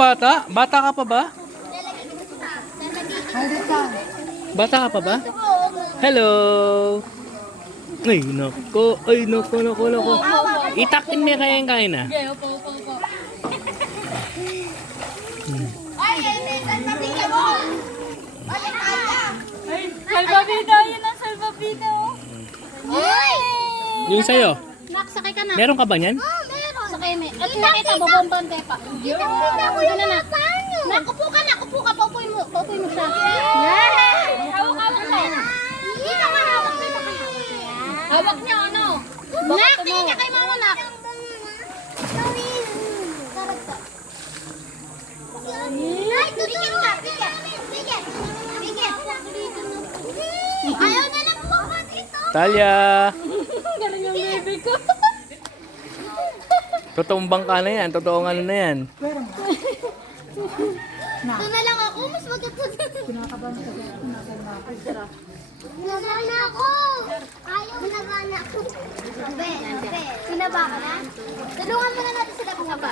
bata? Bata ka pa ba? Bata ka pa ba? Hello! Ay, nako. Ay, nako. Itakin mo kaya yung kain na. Salvavida, yun ang salvavida. Yung sa'yo, Nak, sakay ka na. meron ka ba niyan? Meron. Sakay me. At nakita, bobombante pa. Kita ko yung mga paano. Nak, upo ka. Paupuin mo siya. Yay! Hawak ka. Dito ka, hawak. Hawak niya, ano? Nak, tingin niya kay mama, nak. Ay, tutukin ka. Bigyan. Ayaw na lang po ito. Talia! Galing yung baby ko. Totoong bangka na yan. Totoong ano na yan. Ito na lang ako. Mas maganda. Kinakabahan ka ba? Sinaba na ako. Ayaw. Sinaba na ako. Sinaba ka na? Tulungan mo na natin sila bumaba.